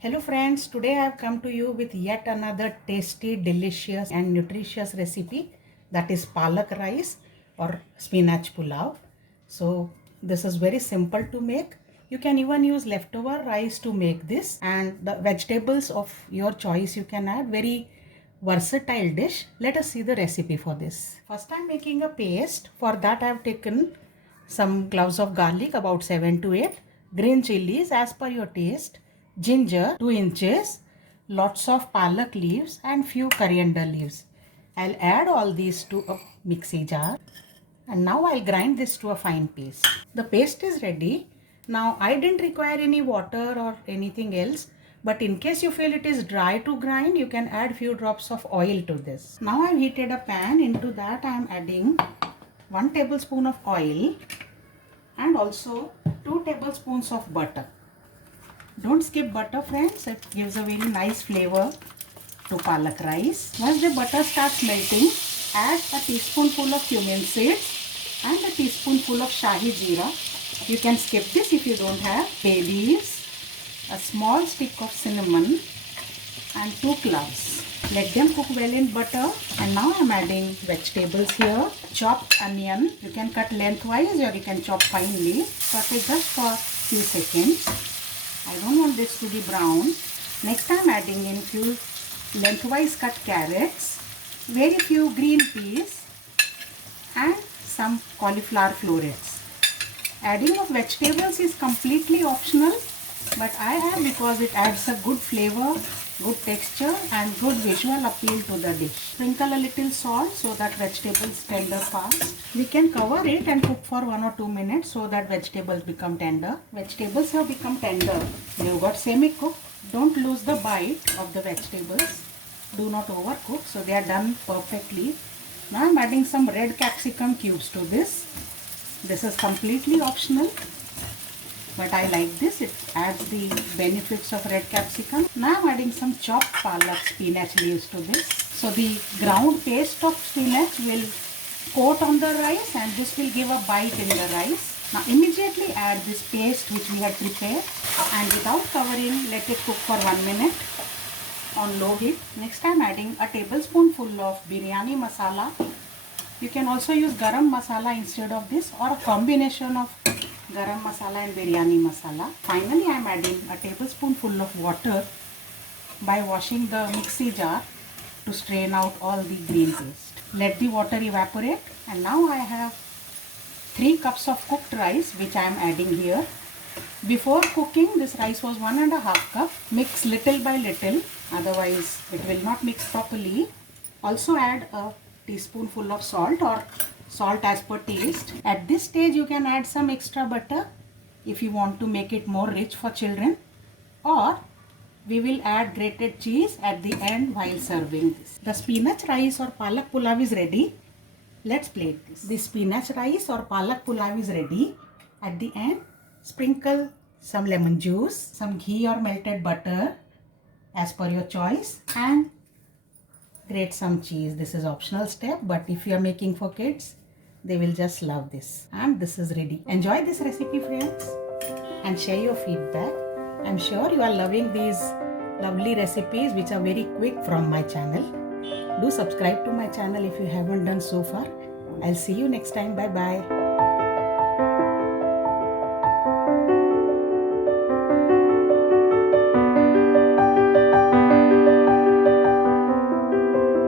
Hello friends, today I have come to you with yet another tasty, delicious and nutritious recipe, that is palak rice or spinach pulao. So this is very simple to make. You can even use leftover rice to make this, and the vegetables of your choice you can add. Very versatile dish. Let us see the recipe for this. First I am making a paste. For that I have taken some cloves of garlic, about 7 to 8, green chilies as per your taste, ginger 2 inches, lots of palak leaves and few coriander leaves. I'll add all these to a mixie jar, and now I'll grind this to a fine paste. The paste is ready. Now I didn't require any water or anything else, but in case you feel it is dry to grind, you can add few drops of oil to this. Now I've heated a pan. Into that I am adding 1 tablespoon of oil and also 2 tablespoons of butter. Don't skip butter friends, it gives a very nice flavor to palak rice. Once the butter starts melting, add a teaspoonful of cumin seeds and a teaspoonful of shahi jeera. You can skip this if you don't have. Bay leaves, a small stick of cinnamon and 2 cloves. Let them cook well in butter, and now I am adding vegetables here. Chopped onion, you can cut lengthwise or you can chop finely. Saute just for few seconds. I don't want this to be brown. Next I am adding in few lengthwise cut carrots, very few green peas and some cauliflower florets. Adding of vegetables is completely optional, but I have because it adds a good flavor, good texture and good visual appeal to the dish. Sprinkle a little salt so that vegetables tender fast. We can cover it and cook for 1 or 2 minutes so that vegetables become tender. Vegetables have become tender. They've got semi-cooked. Don't lose the bite of the vegetables. Do not overcook, so they are done perfectly. Now I'm adding some red capsicum cubes to this. This is completely optional, but I like this. It adds the benefits of red capsicum. Now I'm adding some chopped palak spinach leaves to this. So the ground paste of spinach will coat on the rice and this will give a bite in the rice. Now immediately add this paste which we had prepared, and without covering let it cook for 1 minute on low heat. Next I'm adding a tablespoonful of biryani masala. You can also use garam masala instead of this, or a combination of garam masala and biryani masala. Finally I am adding a tablespoonful of water by washing the mixie jar to strain out all the green paste. Let the water evaporate, and now I have 3 cups of cooked rice which I am adding here. Before cooking, this rice was 1.5 cup. Mix little by little, otherwise it will not mix properly. Also add a teaspoonful of salt, or salt as per taste. At this stage you can add some extra butter if you want to make it more rich for children, or we will add grated cheese at the end while serving this. The spinach rice or palak pulav is ready. Let's plate this. The spinach rice or palak pulav is ready. At the end, sprinkle some lemon juice, some ghee or melted butter as per your choice, and grate some cheese. This is optional step, but if you are making for kids, they will just love this. And this is ready. Enjoy this recipe friends and share your feedback. I'm sure you are loving these lovely recipes which are very quick from my channel. Do subscribe to my channel if you haven't done so far. I'll see you next time. Bye bye.